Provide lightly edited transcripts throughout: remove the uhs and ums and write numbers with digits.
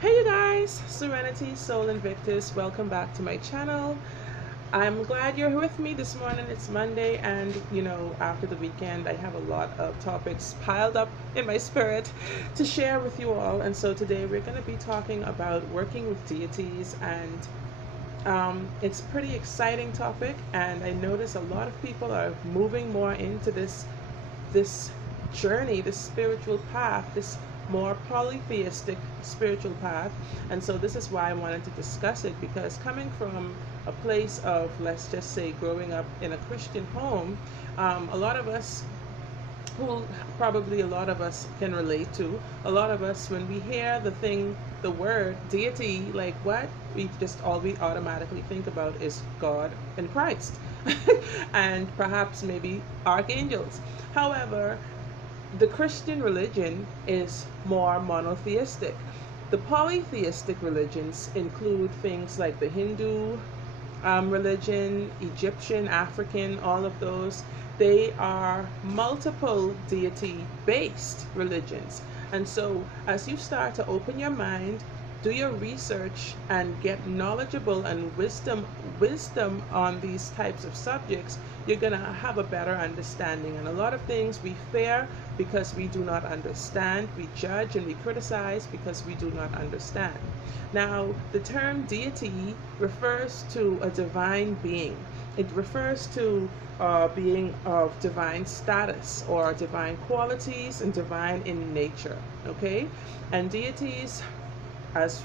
Hey you guys, Serenity, Soul Invictus, welcome back to my channel. I'm glad you're with me this morning. It's Monday and after the weekend I have a lot of topics piled up in my spirit to share with you all, and so today we're going to be talking about working with deities, and it's a pretty exciting topic, and I notice a lot of people are moving more into this journey, this spiritual path, this more polytheistic spiritual path. And so this is why I wanted to discuss it, because coming from a place of, let's just say, growing up in a Christian home, a lot of us who probably a lot of us can relate to, a lot of us, when we hear the word deity, like what? All we automatically think about is God and Christ and perhaps maybe archangels. However, the Christian religion is more monotheistic. The polytheistic religions include things like the Hindu religion, Egyptian, African, all of those. They are multiple deity based religions. And so, as you start to open your mind, do your research and get knowledgeable and wisdom on these types of subjects, you're going to have a better understanding. And a lot of things we fear because we do not understand, we judge and we criticize because we do not understand. Now, the term deity refers to a divine being. It refers to being of divine status or divine qualities and divine in nature. Okay, and deities, as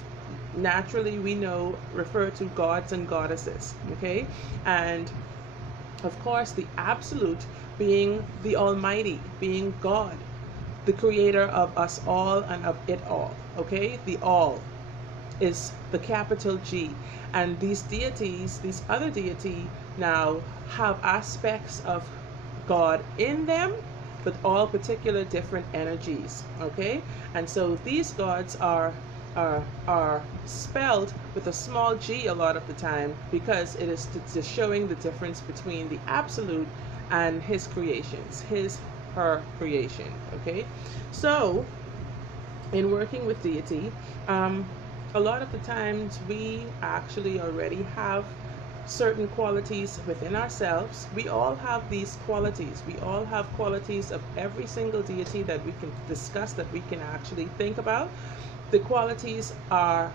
naturally we know, refer to gods and goddesses. Okay, and of course the absolute being the Almighty, being God, the creator of us all and of it all. Okay, the all is the capital G, and these deities, these other deity, now have aspects of God in them, but all particular different energies. Okay, and so these gods are spelled with a small g a lot of the time, because it is to showing the difference between the absolute and his creations, her creation. Okay, so in working with deity, a lot of the times we actually already have certain qualities within ourselves. We all have these qualities. We all have qualities of every single deity that we can discuss, that we can actually think about. The qualities are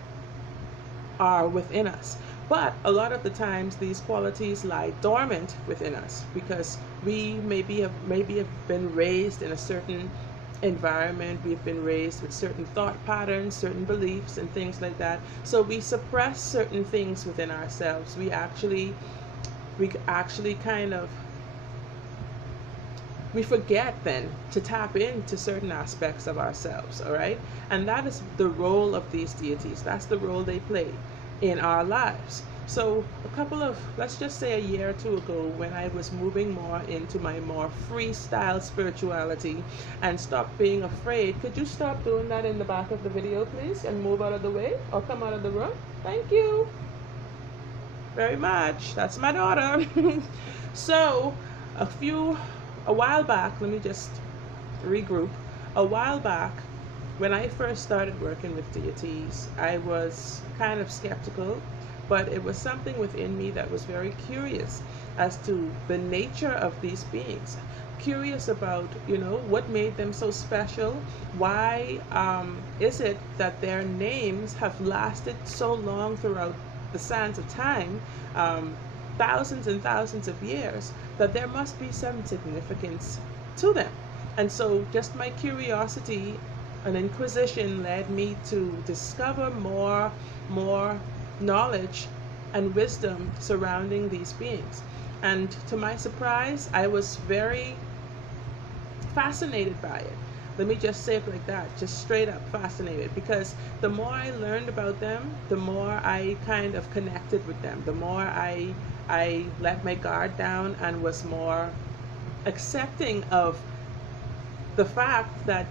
within us, but a lot of the times these qualities lie dormant within us because we maybe have been raised in a certain environment. We've been raised with certain thought patterns, certain beliefs and things like that, so we suppress certain things within ourselves. We actually kind of we forget then to tap into certain aspects of ourselves. All right, and that is the role of these deities. That's the role they play in our lives. So a couple of, let's just say a year or two ago, when I was moving more into my more freestyle spirituality and stop being afraid. Could you stop doing that in the back of the video, please, and move out of the way or come out of the room? Thank you very much. That's my daughter. So a while back, let me just regroup. A while back, when I first started working with deities, I was kind of skeptical, but it was something within me that was very curious as to the nature of these beings. Curious about, what made them so special. Why is it that their names have lasted so long throughout the sands of time, thousands and thousands of years, that there must be some significance to them. And so just my curiosity and inquisition led me to discover more knowledge and wisdom surrounding these beings. And to my surprise, I was very fascinated by it. Let me just say it like that, just straight up fascinated, because the more I learned about them, the more I kind of connected with them, the more I let my guard down and was more accepting of the fact that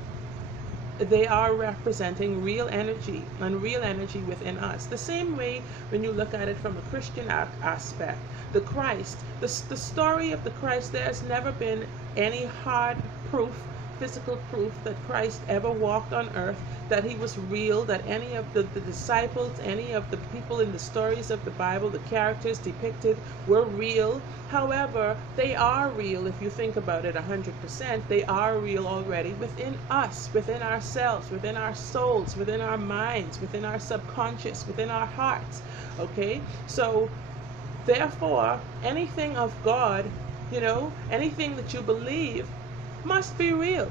they are representing real energy and real energy within us. The same way when you look at it from a Christian aspect, the Christ, the story of the Christ, there's never been any hard proof physical proof that Christ ever walked on earth, that he was real, that any of the disciples, any of the people in the stories of the Bible, the characters depicted were real. However, they are real if you think about it 100%. They are real already within us, within ourselves, within our souls, within our minds, within our subconscious, within our hearts. Okay? So, therefore, anything of God, anything that you believe must be real.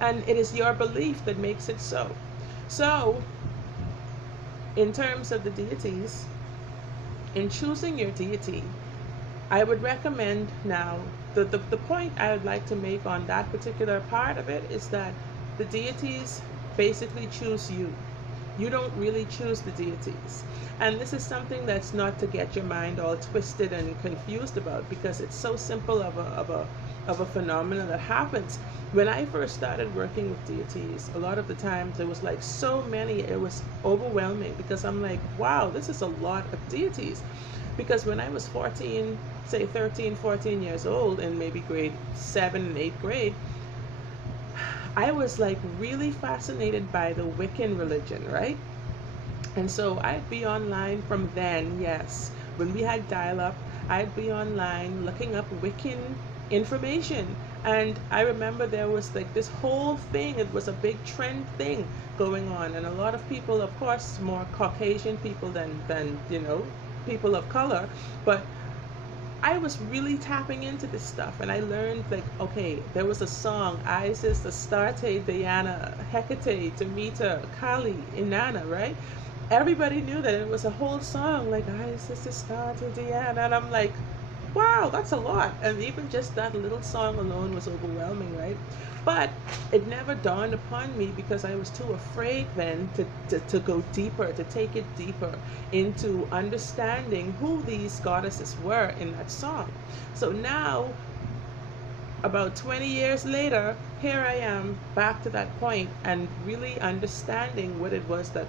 And it is your belief that makes it so. So, in terms of the deities, in choosing your deity, I would recommend now, the point I would like to make on that particular part of it is that the deities basically choose you. You don't really choose the deities. And this is something that's not to get your mind all twisted and confused about, because it's so simple of a phenomenon that happens. When I first started working with deities, a lot of the times there was like so many, it was overwhelming, because I'm like, wow, this is a lot of deities. Because when I was 14, say 13, 14 years old, in maybe grade 7 and 8th grade, I was like really fascinated by the Wiccan religion, right? And so I'd be online from then, yes. When we had dial-up, I'd be online looking up Wiccan information. And I remember there was like this whole thing, it was a big trend thing going on. And a lot of people, of course, more Caucasian people than people of color. But I was really tapping into this stuff, and I learned, like, okay, there was a song, Isis, Astarte, Diana, Hecate, Demeter, Kali, Inanna, right? Everybody knew that it was a whole song, like Isis, Astarte, Diana, and I'm like, wow, that's a lot. And even just that little song alone was overwhelming, right? But it never dawned upon me, because I was too afraid then to go deeper, to take it deeper into understanding who these goddesses were in that song. So now, about 20 years later, here I am back to that point and really understanding what it was that,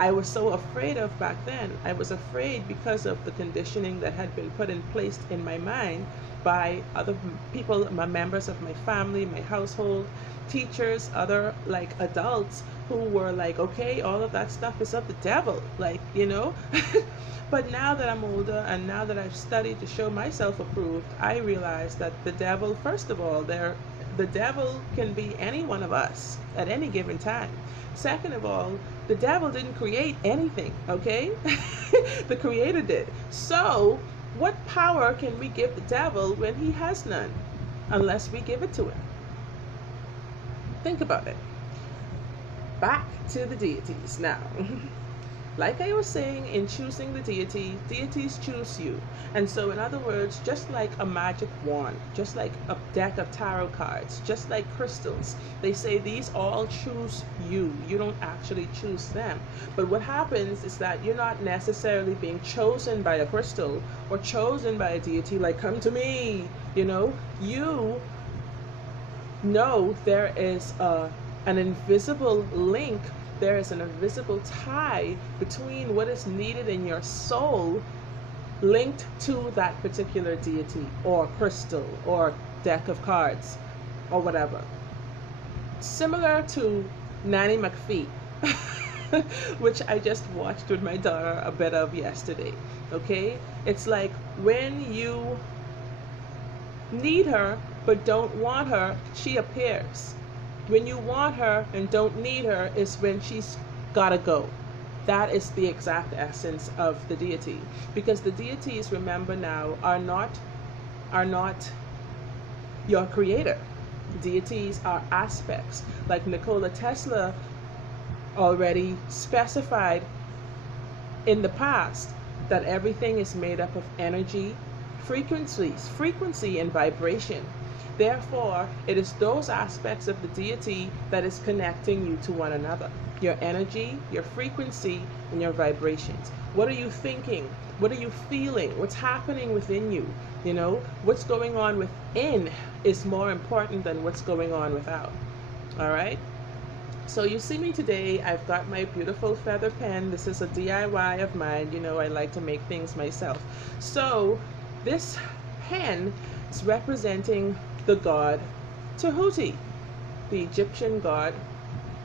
I was so afraid of back then. I was afraid because of the conditioning that had been put in place in my mind by other people, my members of my family, my household, teachers, other like adults who were like, okay, all of that stuff is of the devil, like, But now that I'm older and now that I've studied to show myself approved, I realize that the devil, first of all, the devil can be any one of us at any given time. Second of all, the devil didn't create anything, okay? The creator did. So, what power can we give the devil when he has none? Unless we give it to him. Think about it. Back to the deities now. Like I was saying, in choosing the deity, deities choose you. And so, in other words, just like a magic wand, just like a deck of tarot cards, just like crystals, they say these all choose you. You don't actually choose them. But what happens is that you're not necessarily being chosen by a crystal or chosen by a deity, like, come to me, You know there is an invisible link. There is an invisible tie between what is needed in your soul linked to that particular deity or crystal or deck of cards or whatever. Similar to Nanny McPhee, which I just watched with my daughter a bit of yesterday. Okay? It's like when you need her but don't want her, she appears. When you want her and don't need her is when she's gotta go. That is the exact essence of the deity. Because the deities, remember now, are not your creator. Deities are aspects. Like Nikola Tesla already specified in the past that everything is made up of energy, frequency and vibration. Therefore, it is those aspects of the deity that is connecting you to one another. Your energy, your frequency, and your vibrations. What are you thinking? What are you feeling? What's happening within you? What's going on within is more important than what's going on without. All right? So you see me today, I've got my beautiful feather pen. This is a DIY of mine. I like to make things myself. So this pen is representing the god Tahuti, the Egyptian god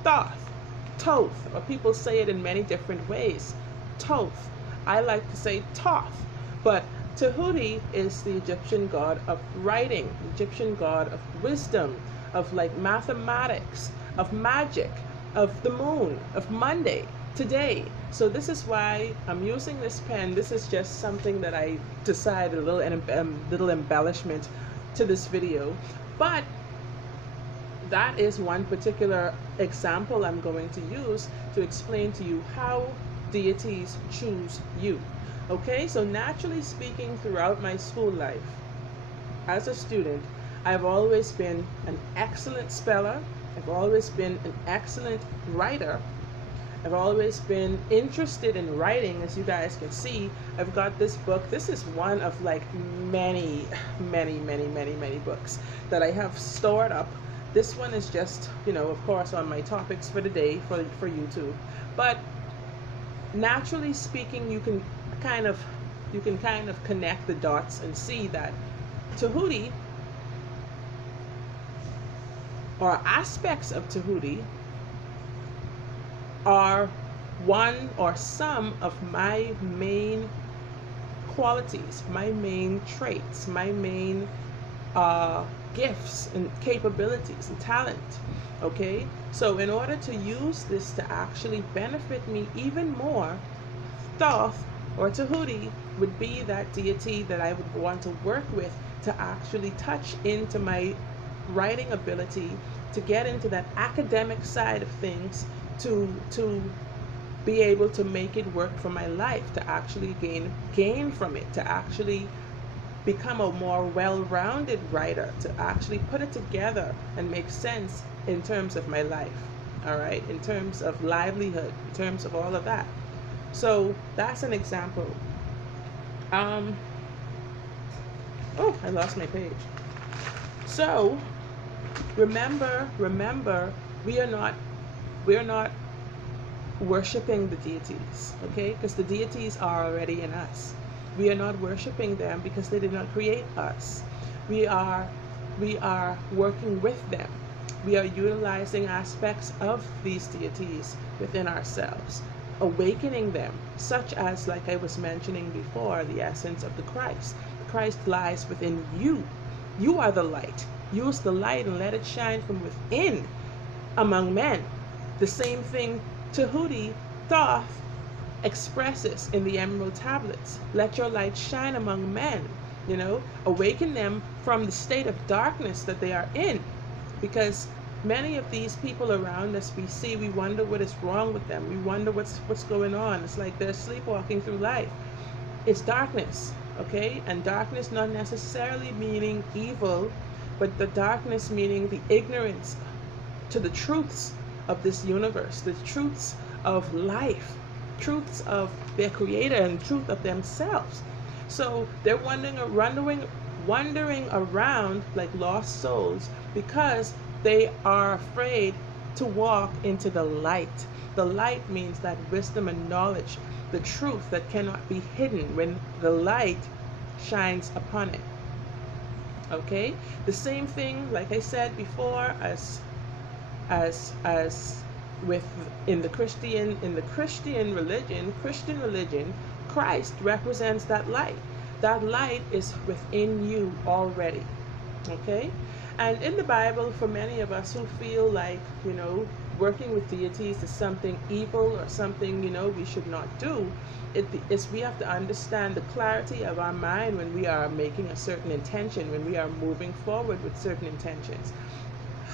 Thoth, Thoth, or people say it in many different ways. Thoth. I like to say Thoth, but Tahuti is the Egyptian god of writing, Egyptian god of wisdom, of like mathematics, of magic, of the moon, of Monday, today. So this is why I'm using this pen. This is just something that I decided, a little embellishment to this video. But that is one particular example I'm going to use to explain to you how deities choose you. Okay, so naturally speaking, throughout my school life, as a student, I've always been an excellent speller. I've always been an excellent writer. I've always been interested in writing. As you guys can see, I've got this book. This is one of like many books that I have stored up. This one is just, you know, of course, on my topics for the day for YouTube. But naturally speaking, you can kind of connect the dots and see that Tahuti, or aspects of Tahuti, are one or some of my main qualities, my main traits, my main gifts and capabilities and talent. Okay, so in order to use this to actually benefit me even more, Thoth or Tahuti would be that deity that I would want to work with to actually touch into my writing ability, to get into that academic side of things, to be able to make it work for my life, to actually gain from it, to actually become a more well-rounded writer, to actually put it together and make sense in terms of my life, all right, in terms of livelihood, in terms of all of that. So that's an example. Oh, I lost my page. So remember, we are not worshiping the deities, okay? Because the deities are already in us. We are not worshiping them because they did not create us. We are working with them. We are utilizing aspects of these deities within ourselves, awakening them, such as, like I was mentioning before, the essence of the Christ. The Christ lies within you. You are the light. Use the light and let it shine from within among men. The same thing Tahuti, Thoth, expresses in the emerald tablets. Let your light shine among men, you know, awaken them from the state of darkness that they are in. Because many of these people around us, we see, we wonder what is wrong with them. We wonder what's going on. It's like they're sleepwalking through life. It's darkness, okay? And darkness not necessarily meaning evil, but the darkness meaning the ignorance to the truths of this universe, the truths of life, truths of their creator, and truth of themselves. So they're wandering around like lost souls because they are afraid to walk into the light. The light means that wisdom and knowledge, the truth that cannot be hidden when the light shines upon it. Okay, the same thing, like I said before, as with in the Christian religion, Christ represents that light. That light is within you already. Okay, and in the Bible, for many of us who feel like, you know, working with deities is something evil or something, you know, we should not do, we have to understand the clarity of our mind when we are making a certain intention, when we are moving forward with certain intentions.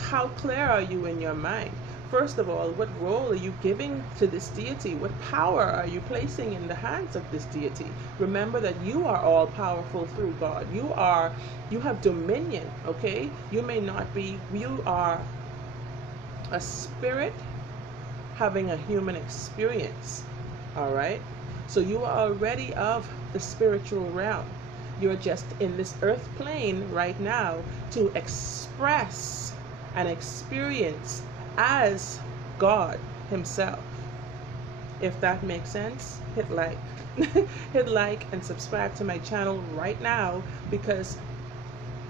How clear are you in your mind? First of all, what role are you giving to this deity? What power are you placing in the hands of this deity? Remember that you are all powerful through God. You have dominion, okay? You are a spirit having a human experience, all right? So you are already of the spiritual realm. You're just in this earth plane right now to express and experience as God himself. If that makes sense, hit like. Hit like and subscribe to my channel right now, because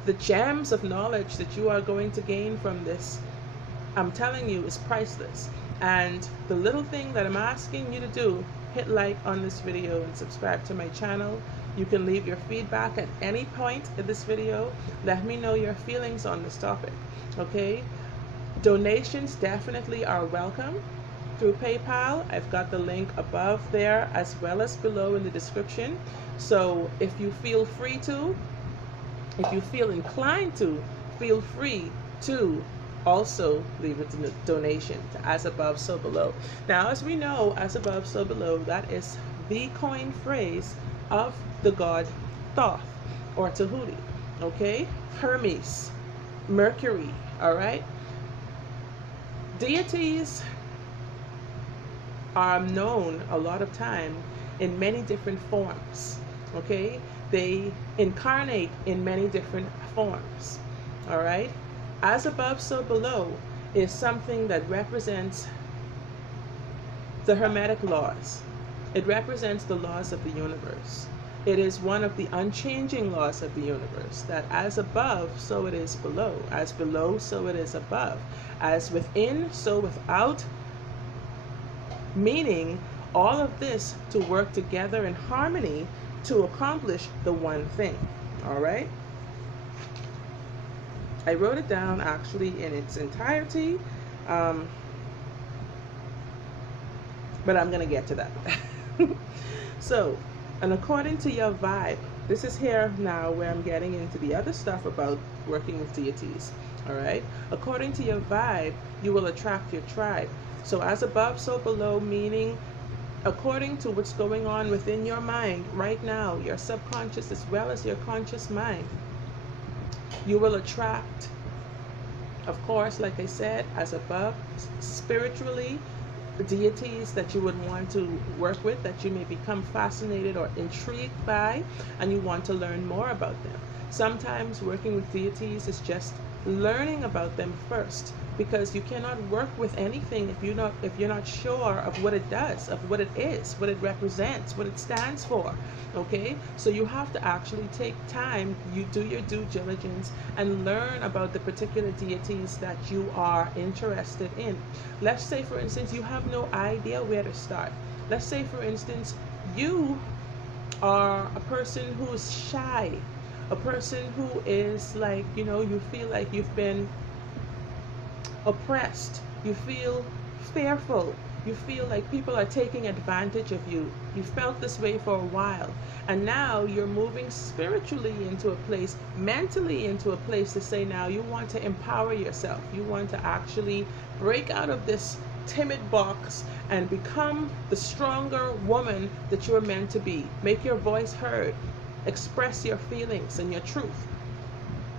The gems of knowledge that you are going to gain from this, I'm telling you, is priceless. And the little thing that I'm asking you to do, hit like on this video and subscribe to my channel. You can leave your feedback at any point in this video. Let me know your feelings on this topic, okay? Donations definitely are welcome through PayPal. I've got the link above there as well as below in the description. So if you feel free to, if you feel inclined to, feel free to also leave a donation to As Above, So Below. Now, as we know, As Above, So Below, that is the coin phrase of the god Thoth or Tahuti, okay? Hermes, Mercury, all right? Deities are known a lot of time in many different forms, okay? They incarnate in many different forms, all right? As above, so below is something that represents the Hermetic laws. It represents the laws of the universe. It is one of the unchanging laws of the universe, that as above, so it is below. As below, so it is above. As within, so without, meaning all of this to work together in harmony to accomplish the one thing, all right? I wrote it down actually in its entirety, but I'm going to get to that. So, and according to your vibe, this is here now where I'm getting into the other stuff about working with deities, all right? According to your vibe, you will attract your tribe. So as above, so below, meaning according to what's going on within your mind right now, your subconscious as well as your conscious mind, you will attract, of course, like I said, as above, spiritually, deities that you would want to work with, that you may become fascinated or intrigued by, and you want to learn more about them. Sometimes working with deities is just learning about them first, because you cannot work with anything if you're not sure of what it does, of what it is, what it represents, what it stands for. Okay, so you have to actually take time, you do your due diligence and learn about the particular deities that you are interested in. Let's say, for instance, you have no idea where to start. Let's say, for instance, you are a person who is shy, a person who is like, you know, you feel like you've been oppressed, you feel fearful, you feel like people are taking advantage of you. You felt this way for a while, and now you're moving spiritually into a place, mentally into a place to say now you want to empower yourself. You want to actually break out of this timid box and become the stronger woman that you're meant to be. Make your voice heard, express your feelings and your truth.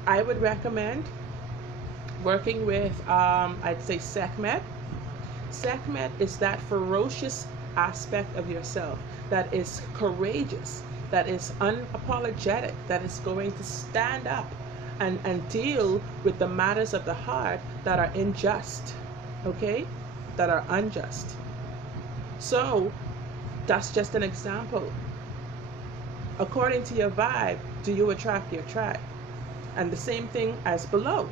I would recommend working with, I'd say Sekhmet. Sekhmet is that ferocious aspect of yourself that is courageous, that is unapologetic, that is going to stand up and deal with the matters of the heart that are unjust, okay? That are unjust. So that's just an example. According to your vibe, do you attract your tribe? And the same thing as below.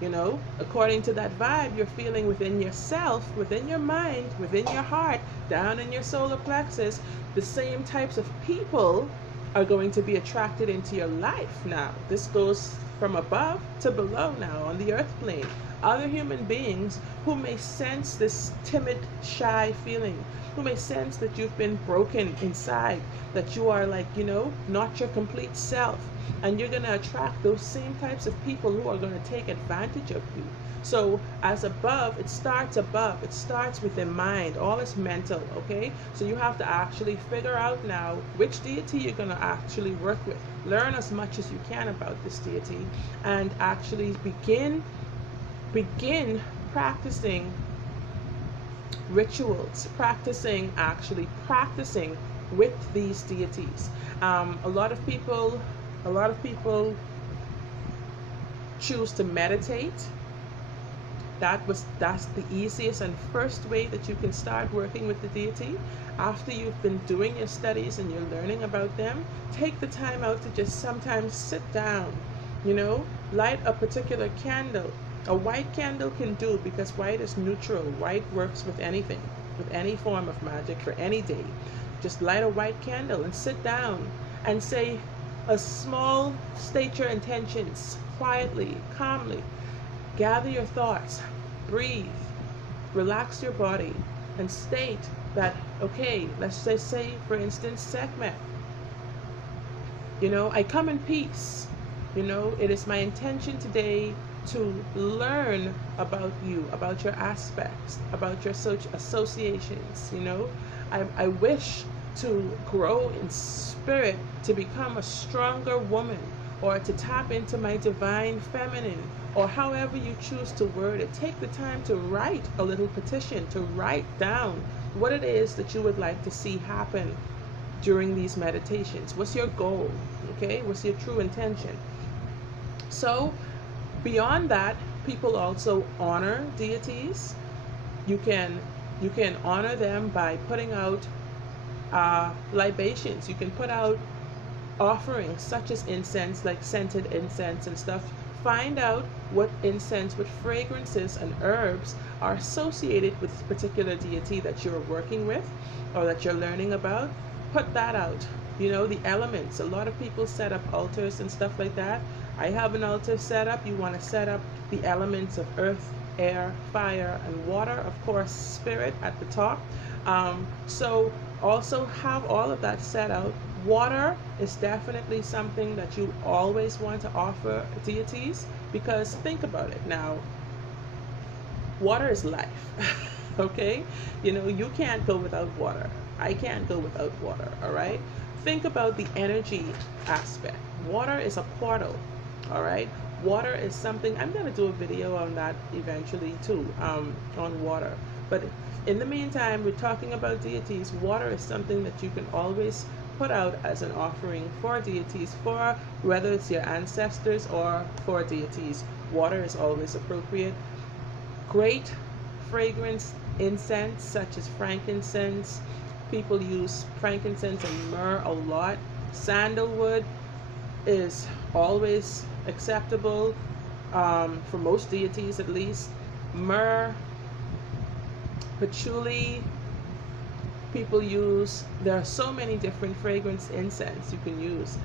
You know, according to that vibe you're feeling within yourself, within your mind, within your heart, down in your solar plexus, the same types of people are going to be attracted into your life now. This goes from above to below now on the earth plane. Other human beings who may sense this timid, shy feeling, who may sense that you've been broken inside, that you are like, you know, not your complete self. And you're going to attract those same types of people who are going to take advantage of you. So as above, it starts above. It starts with the mind. All is mental, okay? So you have to actually figure out now which deity you're going to actually work with. Learn as much as you can about this deity and actually begin practicing rituals, practicing with these deities. A lot of people choose to meditate. That's the easiest and first way that you can start working with the deity. After you've been doing your studies and you're learning about them, take the time out to just sometimes sit down You know, light a particular candle. A white candle can do, because white is neutral. White works with anything, with any form of magic for any day. Just light a white candle and sit down and say a small, state your intentions quietly, calmly. Gather your thoughts, breathe, relax your body, and state that, okay, let's just say, for instance, Sekhmet, I come in peace. It is my intention today to learn about you, about your aspects, about your associations. I wish to grow in spirit, to become a stronger woman, or to tap into my divine feminine, or however you choose to word it. Take the time to write a little petition, to write down what it is that you would like to see happen during these meditations. What's your goal? Okay, what's your true intention? So beyond that, people also honor deities. You can honor them by putting out libations. You can put out offerings such as incense, like scented incense and stuff. Find out what incense, what fragrances and herbs are associated with this particular deity that you're working with or that you're learning about. Put that out. The elements. A lot of people set up altars and stuff like that. I have an altar set up. You want to set up the elements of earth, air, fire, and water. Of course, spirit at the top. So also have all of that set out. Water is definitely something that you always want to offer deities, because think about it now. Water is life. Okay? You can't go without water. I can't go without water, all right? Think about the energy aspect. Water is a portal, all right? Water is something, I'm going to do a video on that eventually too, on water. But in the meantime, we're talking about deities. Water is something that you can always put out as an offering for deities, for whether it's your ancestors or for deities. Water is always appropriate. Great fragrance incense, such as frankincense. People use frankincense and myrrh a lot. Sandalwood is always acceptable, for most deities at least. Myrrh, patchouli, people use. There are so many different fragrance incense you can use,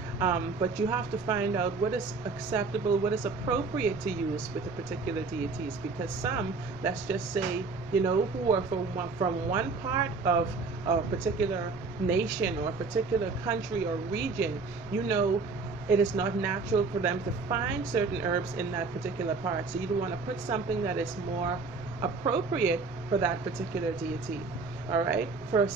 but you have to find out what is acceptable, what is appropriate to use with the particular deities, because some, let's just say, who are from one part of a particular nation or a particular country or region, it is not natural for them to find certain herbs in that particular part. So you want to put something that is more appropriate for that particular deity. All right. For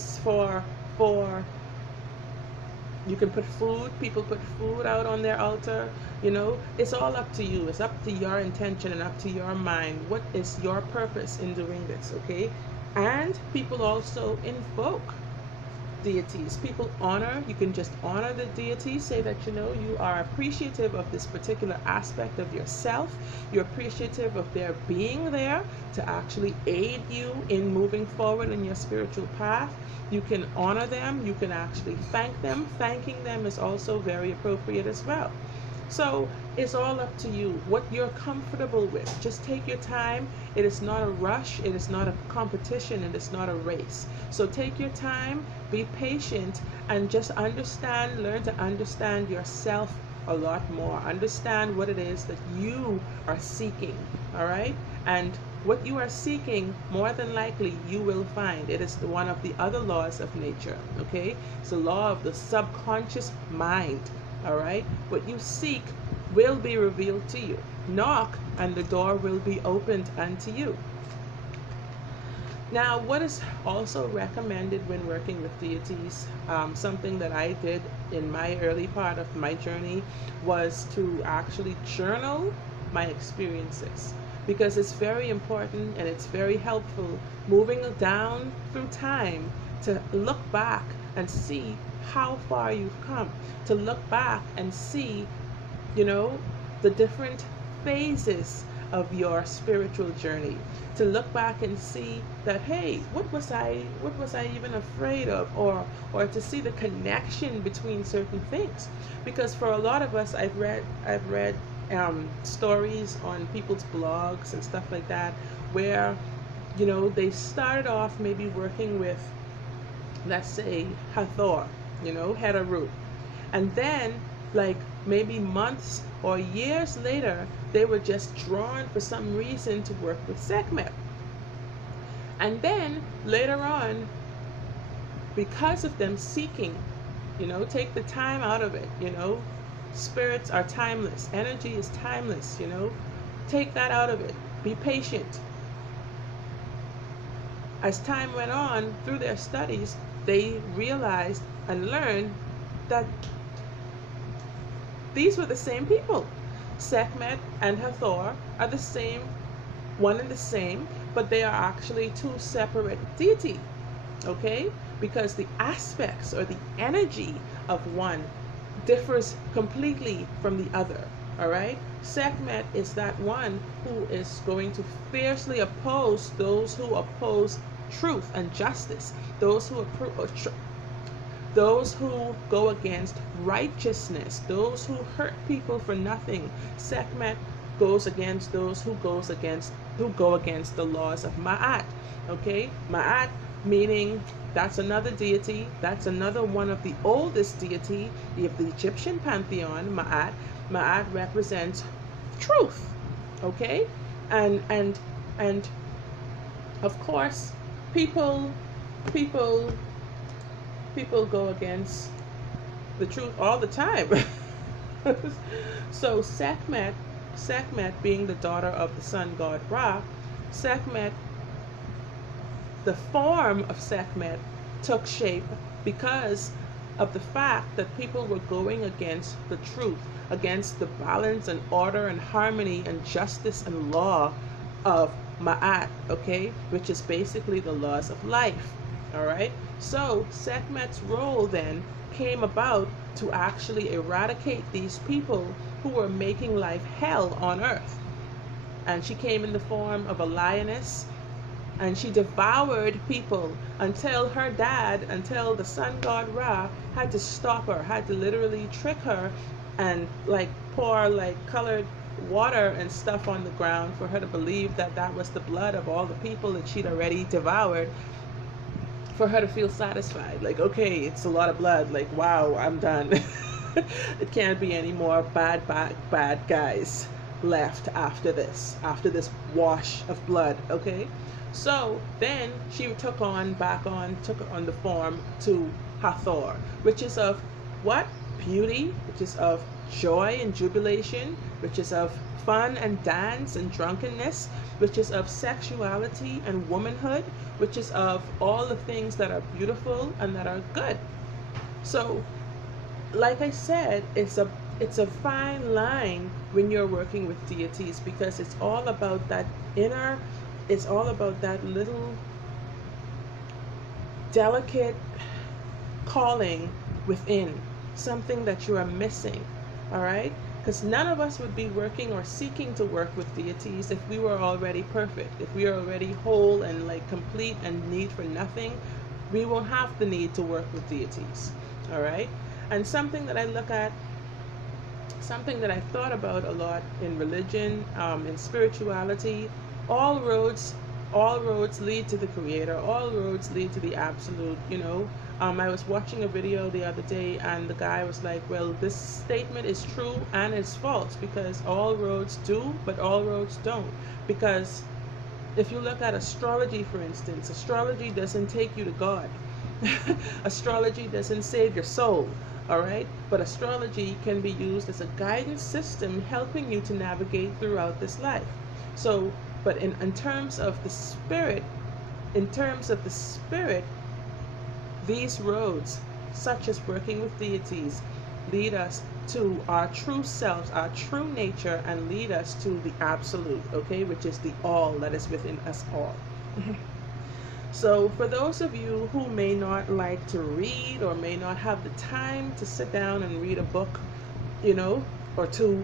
you can put food. People put food out on their altar. It's all up to you. It's up to your intention and up to your mind. What is your purpose in doing this? Okay. And people also invoke deities. People honor. You can just honor the deity. Say that you are appreciative of this particular aspect of yourself. You're appreciative of their being there to actually aid you in moving forward in your spiritual path. You can honor them. You can actually thank them. Thanking them is also very appropriate as well. So it's all up to you, what you're comfortable with. Just take your time. It is not a rush. It is not a competition. It is not a race. So take your time, be patient, and just learn to understand yourself a lot more. Understand what it is that you are seeking, all right? And what you are seeking, more than likely, you will find. It is one of the other laws of nature, okay? It's the law of the subconscious mind. All right, what you seek will be revealed to you. Knock and the door will be opened unto you. Now, what is also recommended when working with deities, something that I did in my early part of my journey, was to actually journal my experiences, because it's very important and it's very helpful moving down through time to look back and see how far you've come, to look back and see, the different phases of your spiritual journey, to look back and see that, hey, what was I even afraid of, or to see the connection between certain things. Because for a lot of us, I've read stories on people's blogs and stuff like that, where, you know, they started off maybe working with, let's say, Hathor, you know, Header root. And then, like, maybe months or years later, they were just drawn for some reason to work with Sekhmet. And then, later on, because of them seeking, you know, take the time out of it, you know, spirits are timeless, energy is timeless, you know, take that out of it, be patient. As time went on, through their studies, they realized and learned that these were the same people. Sekhmet and Hathor are the same, one and the same, but they are actually two separate deities, okay? Because the aspects or the energy of one differs completely from the other, all right? Sekhmet is that one who is going to fiercely oppose those who oppose truth and justice, those who go against righteousness, those who hurt people for nothing. Sekhmet goes against those who go against the laws of Ma'at. Okay, Ma'at meaning that's another deity. That's another one of the oldest deity of the Egyptian pantheon. Ma'at. Ma'at represents truth. Okay, and of course, people go against the truth all the time. So Sekhmet being the daughter of the sun god Ra, Sekhmet, the form of Sekhmet took shape because of the fact that people were going against the truth, against the balance and order and harmony and justice and law of Ma'at, okay, which is basically the laws of life. All right, so Sekhmet's role then came about to actually eradicate these people who were making life hell on earth. And she came in the form of a lioness, and she devoured people until the sun god Ra had to stop her, had to literally trick her and like pour like colored water and stuff on the ground for her to believe that that was the blood of all the people that she'd already devoured, for her to feel satisfied. Like, okay, it's a lot of blood. Like, wow, I'm done. It can't be any more bad guys left after this wash of blood. Okay, so then she took on the form to Hathor, which is of what? Beauty, which is of joy and jubilation, which is of fun and dance and drunkenness, which is of sexuality and womanhood, which is of all the things that are beautiful and that are good. So, like I said, it's a fine line when you're working with deities, because it's all about that little delicate calling within, something that you are missing, all right? Because none of us would be working or seeking to work with deities if we were already perfect, if we are already whole and like complete and need for nothing. We won't have the need to work with deities, all right? And something that I look at, something that I thought about a lot in religion, in spirituality, all roads lead to the Creator. All roads lead to the absolute, you know. I was watching a video the other day, and the guy was like, well, this statement is true and it's false, because all roads do, but all roads don't. Because if you look at astrology, for instance, astrology doesn't take you to God. Astrology doesn't save your soul, all right? But astrology can be used as a guidance system, helping you to navigate throughout this life. So, but in terms of the spirit, these roads, such as working with deities, lead us to our true selves, our true nature, and lead us to the absolute, okay, which is the all that is within us all. So for those of you who may not like to read or may not have the time to sit down and read a book, you know, or two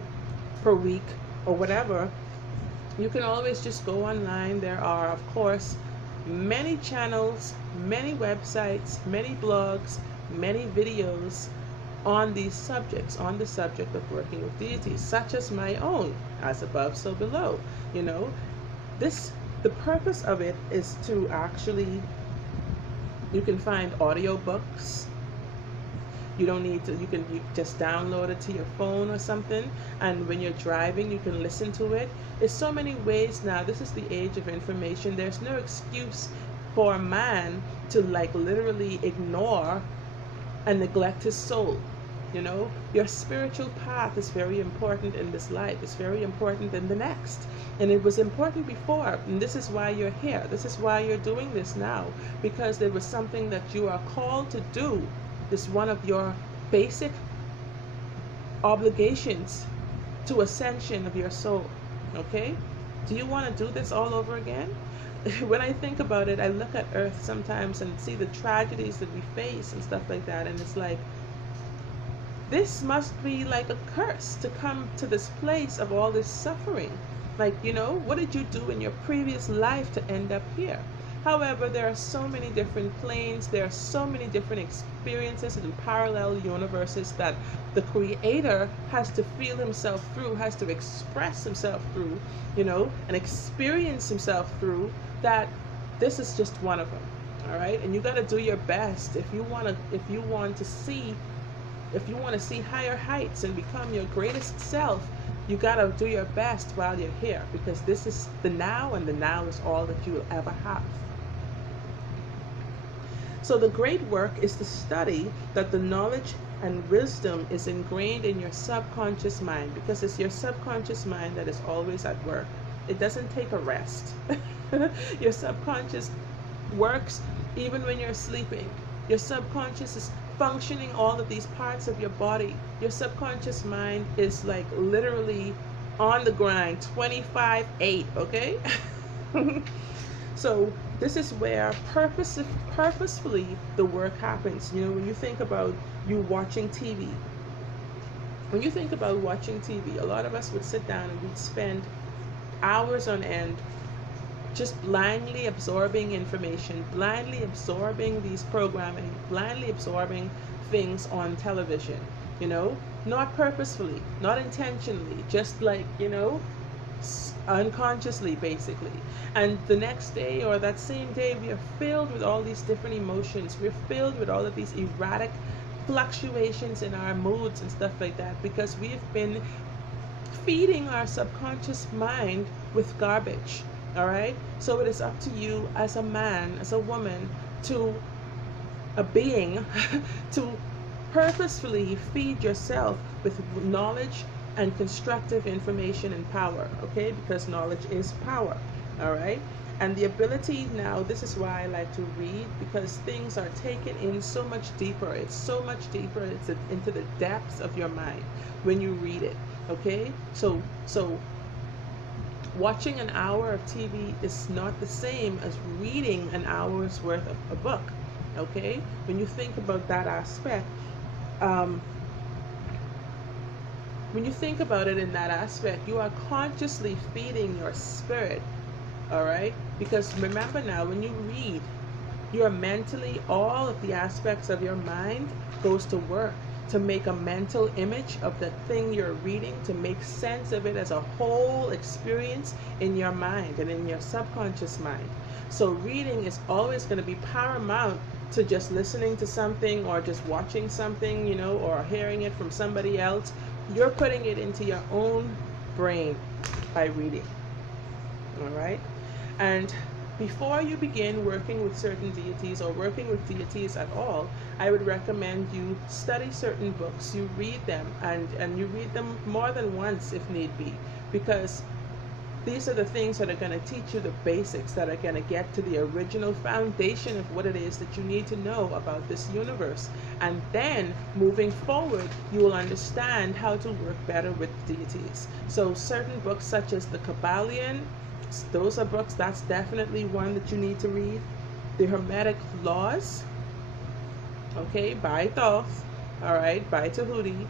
per week or whatever, you can always just go online. There are, of course, many channels, many websites, many blogs, many videos on these subjects, on the subject of working with deities, such as my own, as above, so below. You know, this, the purpose of it is to actually, you can find audio books. You don't need to, you just download it to your phone or something, and when you're driving you can listen to it. There's so many ways now. This is the age of information. There's no excuse for a man to like literally ignore and neglect his soul. You know, your spiritual path is very important in this life. It's very important in the next. And it was important before. And this is why you're here. This is why you're doing this now. Because there was something that you are called to do. It's one of your basic obligations to ascension of your soul. Okay? Do you want to do this all over again? When I think about it, I look at Earth sometimes and see the tragedies that we face and stuff like that. And it's like, this must be like a curse to come to this place of all this suffering. Like, you know, what did you do in your previous life to end up here? However, there are so many different planes, there are so many different experiences and parallel universes that the creator has to feel himself through, has to express himself through, you know, and experience himself through, that this is just one of them. All right? And you got to do your best if you want to see higher heights and become your greatest self. You got to do your best while you're here, because this is the now, and the now is all that you will ever have. So the great work is to study that the knowledge and wisdom is ingrained in your subconscious mind, because it's your subconscious mind that is always at work. It doesn't take a rest. Your subconscious works even when you're sleeping. Your subconscious is functioning all of these parts of your body. Your subconscious mind is like literally on the grind 25/8, okay? So this is where purposefully the work happens. You know, when you think about you watching TV, when you think about watching TV, a lot of us would sit down and we'd spend hours on end just blindly absorbing information, blindly absorbing these programming, blindly absorbing things on television, you know, not purposefully, not intentionally, just like, you know, unconsciously basically. And the next day or that same day, we are filled with all these different emotions. We're filled with all of these erratic fluctuations in our moods and stuff like that, because we've been feeding our subconscious mind with garbage. All right? So it is up to you as a man, as a woman, to a being, to purposefully feed yourself with knowledge and constructive information and power, okay? Because knowledge is power, all right? And the ability now, this is why I like to read, because things are taken in so much deeper. It's so much deeper. It's into the depths of your mind when you read it, okay? So watching an hour of TV is not the same as reading an hour's worth of a book, okay? When you think about that aspect, when you think about it in that aspect, you are consciously feeding your spirit, all right? Because remember now, when you read, you are mentally, all of the aspects of your mind goes to work to make a mental image of the thing you're reading, to make sense of it as a whole experience in your mind and in your subconscious mind. So reading is always going to be paramount to just listening to something or just watching something, you know, or hearing it from somebody else. You're putting it into your own brain by reading, all right? And before you begin working with certain deities or working with deities at all, I would recommend you study certain books. You read them, and you read them more than once if need be, because these are the things that are going to teach you the basics, that are going to get to the original foundation of what it is that you need to know about this universe. And then moving forward, you will understand how to work better with deities. So certain books such as the Kabbalion, those are books, that's definitely one that you need to read. The Hermetic Laws, okay, by Thoth, all right, by Tahuti,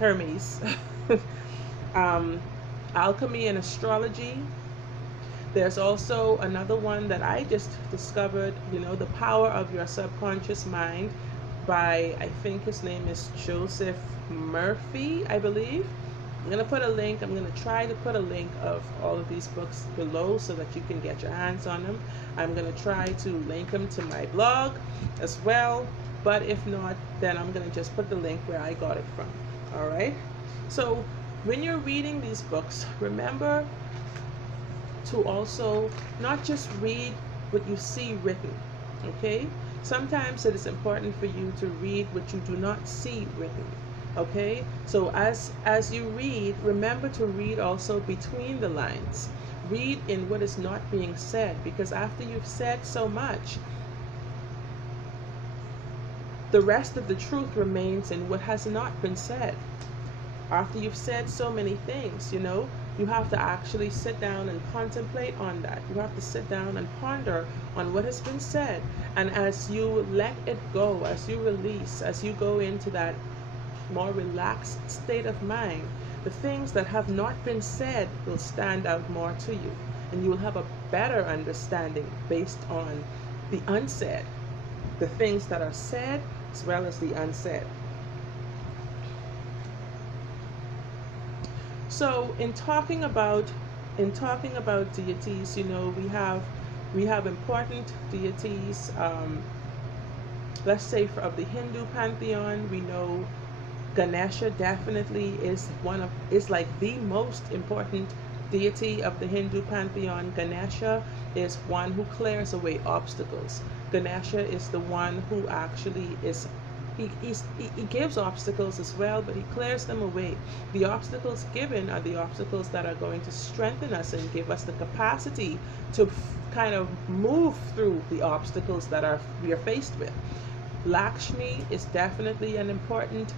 Hermes. Alchemy and Astrology. There's also another one that I just discovered, you know, the power of your subconscious mind. by, I think his name is Joseph Murphy, I believe. I'm going to put a link. I'm going to try to put a link of all of these books below so that you can get your hands on them. I'm going to try to link them to my blog as well. But if not, then I'm going to just put the link where I got it from. All right. So when you're reading these books, remember to also not just read what you see written. Okay. Sometimes it is important for you to read what you do not see written. Okay, so as you read, remember to read also between the lines. Read in what is not being said, because after you've said so much, the rest of the truth remains in what has not been said. After you've said so many things, you know, you have to actually sit down and contemplate on that. You have to sit down and ponder on what has been said. And as you let it go, as you release, as you go into that more relaxed state of mind, the things that have not been said will stand out more to you, and you will have a better understanding based on the unsaid, the things that are said as well as the unsaid. So in talking about deities, you know, we have important deities. Let's say of the Hindu pantheon, we know Ganesha definitely is like the most important deity of the Hindu pantheon. Ganesha is one who clears away obstacles. Ganesha is the one who actually is, he gives obstacles as well, but he clears them away. The obstacles given are the obstacles that are going to strengthen us and give us the capacity to kind of move through the obstacles that we are faced with. Lakshmi is definitely an important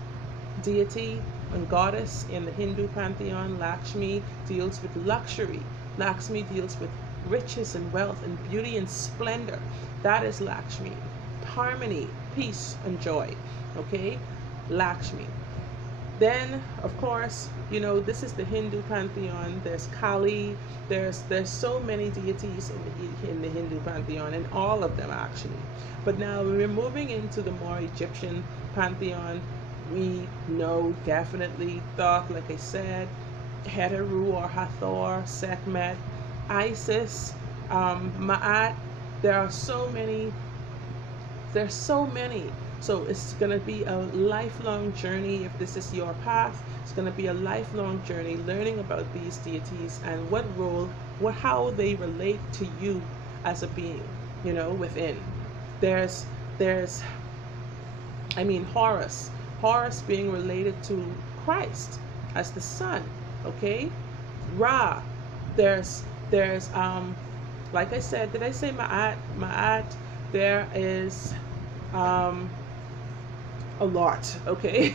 deity and goddess in the Hindu pantheon. Lakshmi deals with luxury. Lakshmi deals with riches and wealth and beauty and splendor. That is Lakshmi. Harmony, peace, and joy. Okay? Lakshmi. Then, of course, you know, this is the Hindu pantheon. There's Kali. There's so many deities in the Hindu pantheon, and all of them actually. But now we're moving into the more Egyptian pantheon. We know definitely Thoth, like I said, Heteru or Hathor, Sekhmet, Isis, Ma'at. There are so many. There's so many. So it's going to be a lifelong journey. If this is your path, it's going to be a lifelong journey learning about these deities and what role, how they relate to you as a being, you know, within. There's Horus being related to Christ as the sun, okay? Ra, there's like I said, did I say Ma'at? Ma'at, there is a lot, okay?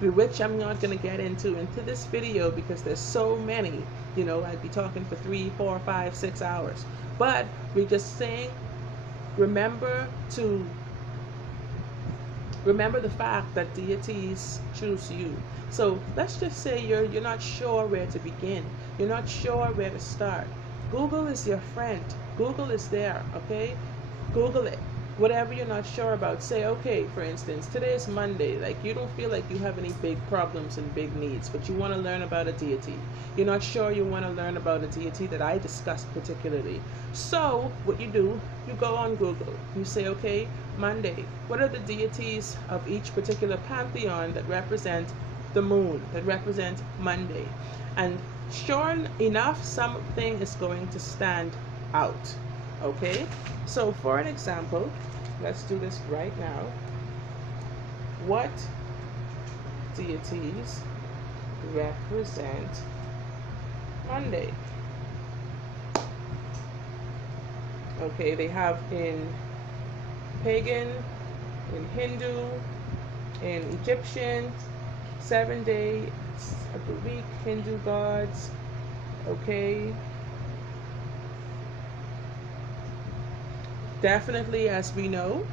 Which I'm not going to get into this video because there's so many, you know, I'd be talking for 3, 4, 5, 6 hours. But we're just saying, remember the fact that deities choose you. So let's just say you're not sure where to begin. You're not sure where to start. Google is your friend. Google is there, okay? Google it. Whatever you're not sure about, say, okay, for instance, today is Monday. Like, you don't feel like you have any big problems and big needs, but you want to learn about a deity. You're not sure you want to learn about a deity that I discussed particularly. So what you do, you go on Google. You say, okay, Monday, what are the deities of each particular pantheon that represent the moon, that represent Monday? And sure enough, something is going to stand out. Okay, so for an example, let's do this right now. What deities represent Monday? Okay, they have in pagan, in Hindu, in Egyptian, 7 days of the week, Hindu gods. Okay. Definitely, as we know,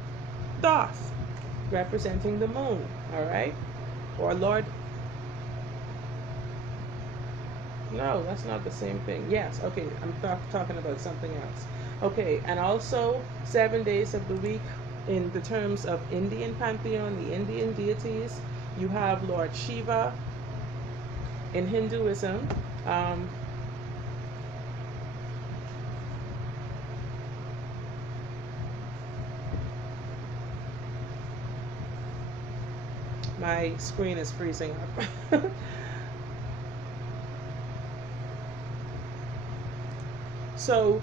Thoth, representing the moon, all right? Or Lord. No, that's not the same thing. Yes, okay, I'm talking about something else. Okay, and also 7 days of the week, in the terms of Indian pantheon, the Indian deities. You have Lord Shiva in Hinduism. Um, my screen is freezing up. So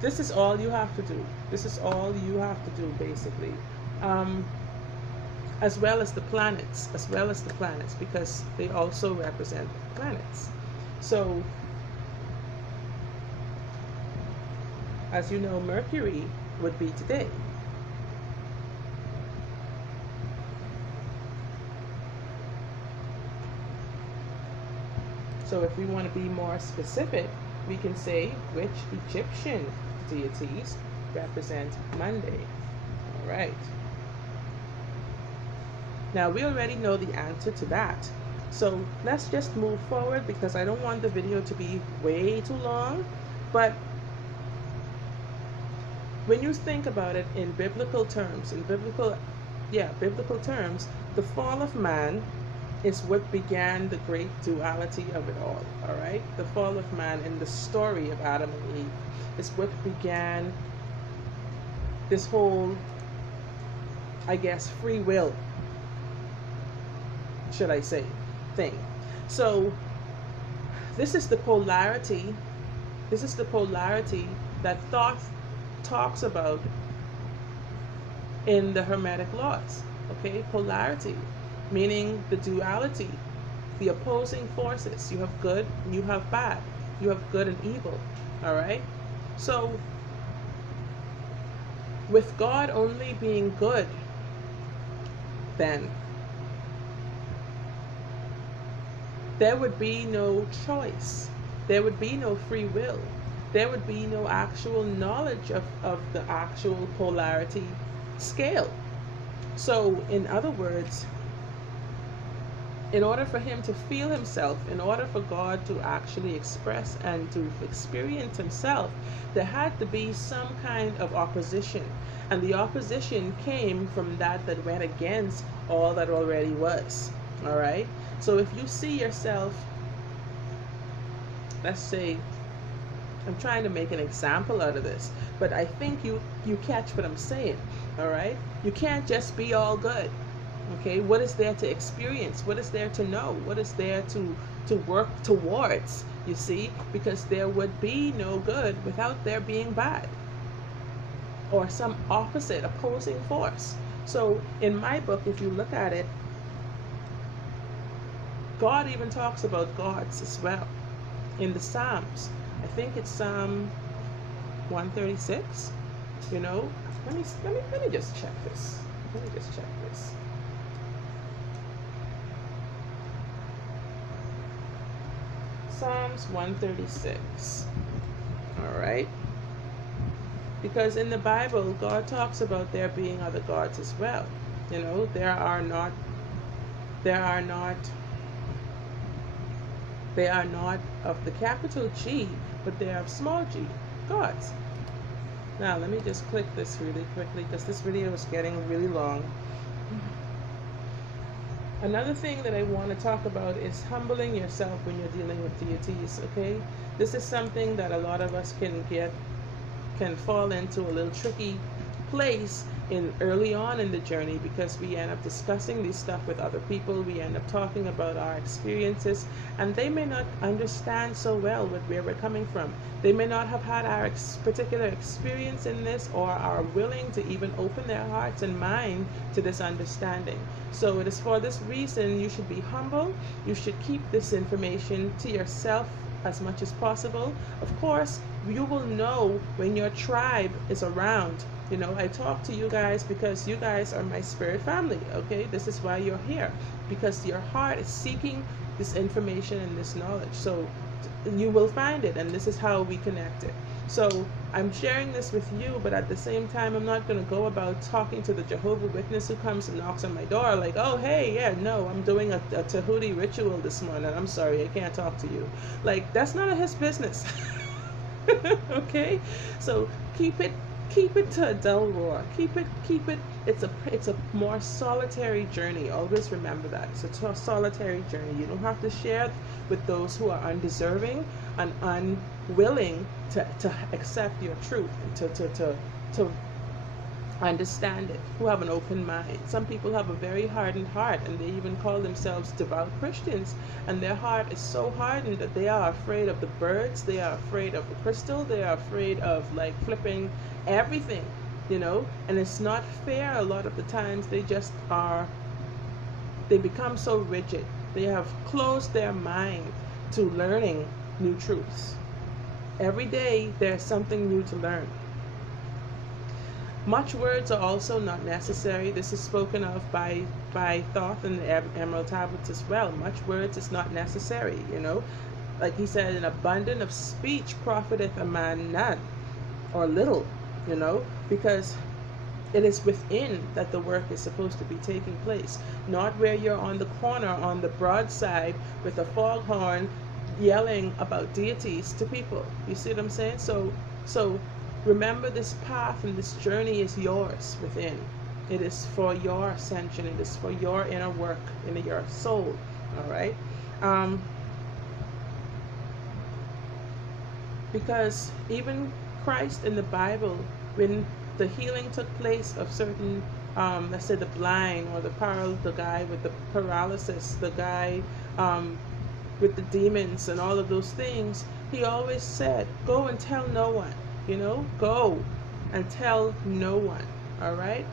this is all you have to do. This is all you have to do, basically. Um, as well as the planets, because they also represent planets. So, as you know, Mercury would be today. So if we want to be more specific, we can say which Egyptian deities represent Monday. All right. Now we already know the answer to that. So let's just move forward because I don't want the video to be way too long. But when you think about it in biblical terms, biblical terms, the fall of man is what began the great duality of it all right? The fall of man in the story of Adam and Eve is what began this whole, I guess, free will, should I say, thing. So this is the polarity that thought talks about in the Hermetic laws, okay? Polarity, meaning the duality, the opposing forces. You have good, you have bad, you have good and evil, all right? So with God only being good, then there would be no choice, there would be no free will, there would be no actual knowledge of the actual polarity scale. So in other words, in order for him to feel himself, in order for God to actually express and to experience himself, there had to be some kind of opposition. And the opposition came from that went against all that already was. All right? So if you see yourself, let's say, I'm trying to make an example out of this, but I think you catch what I'm saying. All right? You can't just be all good. Okay, what is there to experience? What is there to know? What is there to work towards? You see, because there would be no good without there being bad or some opposite, opposing force. So in my book, if you look at it, God even talks about gods as well in the Psalms. I think it's Psalm 136. You know, let me just check this. Let me just check this. Psalms 136. All right. Because in the Bible, God talks about there being other gods as well. You know, they are not of the capital G, but they are of small g, gods. Now, let me just click this really quickly because this video is getting really long. Another thing that I want to talk about is humbling yourself when you're dealing with deities, okay? This is something that a lot of us can fall into a little tricky place in early on in the journey because we end up discussing this stuff with other people. We end up talking about our experiences, and they may not understand so well where we're coming from. They may not have had our particular experience in this or are willing to even open their hearts and mind to this understanding. So it is for this reason you should be humble. You should keep this information to yourself as much as possible. Of course, you will know when your tribe is around. You know, I talk to you guys because you guys are my spirit family, okay? This is why you're here, because your heart is seeking this information and this knowledge. So you will find it, and this is how we connect it. So I'm sharing this with you, but at the same time, I'm not going to go about talking to the Jehovah Witness who comes and knocks on my door like, oh, hey, yeah, no, I'm doing a Tahuti ritual this morning. I'm sorry, I can't talk to you. Like, that's none of his business. Okay? So keep keep it to a dull roar. Keep it. It's a more solitary journey. Always remember that it's a solitary journey. You don't have to share with those who are undeserving and unwilling to accept your truth, to understand it, who have an open mind. Some people have a very hardened heart, and they even call themselves devout Christians, and their heart is so hardened that they are afraid of the birds, they are afraid of the crystal, they are afraid of like flipping everything, you know. And it's not fair. A lot of the times they just are, they become so rigid. They have closed their mind to learning new truths. Every day there's something new to learn. Much words are also not necessary. This is spoken of by Thoth in the Emerald Tablets as well. Much words is not necessary, you know. Like he said, an abundance of speech profiteth a man none, or little, you know, because it is within that the work is supposed to be taking place, not where you're on the corner, on the broadside with a foghorn yelling about deities to people. You see what I'm saying? So remember, this path and this journey is yours within. It is for your ascension. It is for your inner work in your soul. All right? Because even Christ in the Bible, when the healing took place of certain, let's say the blind, or the guy with the paralysis, the guy with the demons and all of those things, he always said, go and tell no one. You know, go and tell no one. All right?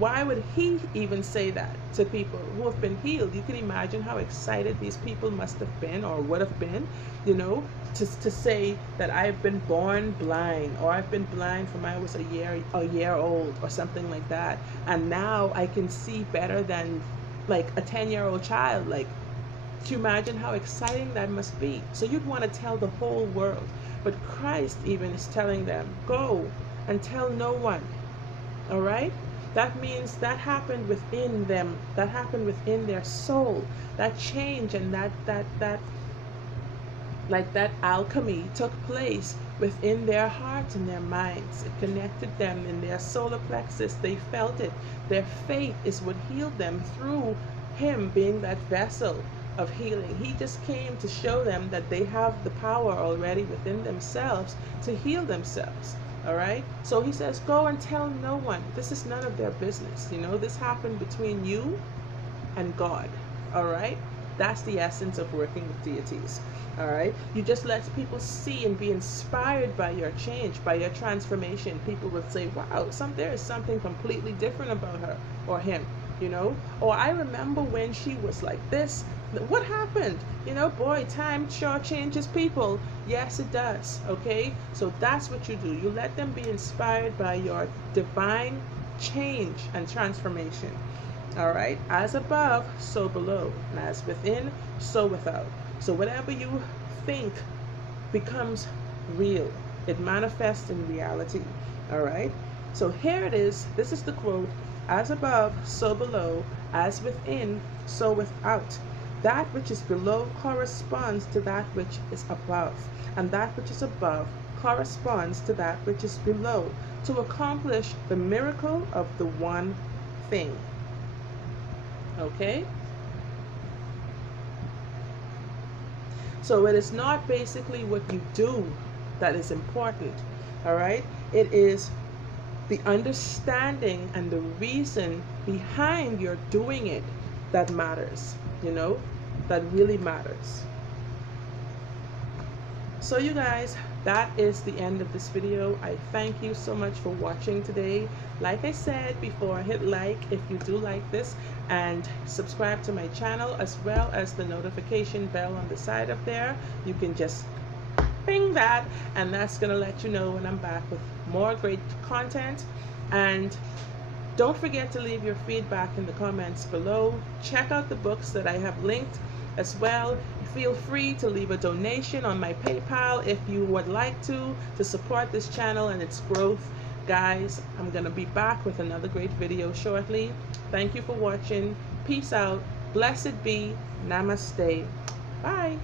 Why would he even say that to people who have been healed? You can imagine how excited these people must have been, or would have been, you know, to say that I've been born blind, or I've been blind from I was a year old, or something like that, and now I can see better than like a 10-year-old child. Like, can you imagine how exciting that must be? So you'd want to tell the whole world. But Christ even is telling them, go and tell no one. All right? That means that happened within them. That happened within their soul. That change and that alchemy took place within their hearts and their minds. It connected them in their solar plexus. They felt it. Their faith is what healed them through him being that vessel of healing. He just came to show them that they have the power already within themselves to heal themselves. All right? So he says, go and tell no one. This is none of their business. You know, this happened between you and God. All right? That's the essence of working with deities. All right? You just let people see and be inspired by your change, by your transformation. People will say, wow, there is something completely different about her or him. You know, or I remember when she was like this. What happened? You know, boy, time sure changes people. Yes, it does. Okay, so that's what you do. You let them be inspired by your divine change and transformation. All right, as above, so below, and as within, so without. So whatever you think becomes real. It manifests in reality. All right. So here it is. This is the quote. As above, so below, as within, so without. That which is below corresponds to that which is above, and that which is above corresponds to that which is below, to accomplish the miracle of the one thing. Okay? So it is not basically what you do that is important, all right? It is the understanding and the reason behind your doing it that matters, you know, that really matters. So you guys, that is the end of this video. I thank you so much for watching today. Like I said before, hit like if you do like this, and subscribe to my channel, as well as the notification bell on the side up there. You can just ping that, and that's gonna let you know when I'm back with more great content. And don't forget to leave your feedback in the comments below. Check out the books that I have linked as well. Feel free to leave a donation on my PayPal if you would like to support this channel and its growth. Guys, I'm gonna be back with another great video shortly. Thank you for watching. Peace out. Blessed be. Namaste. Bye.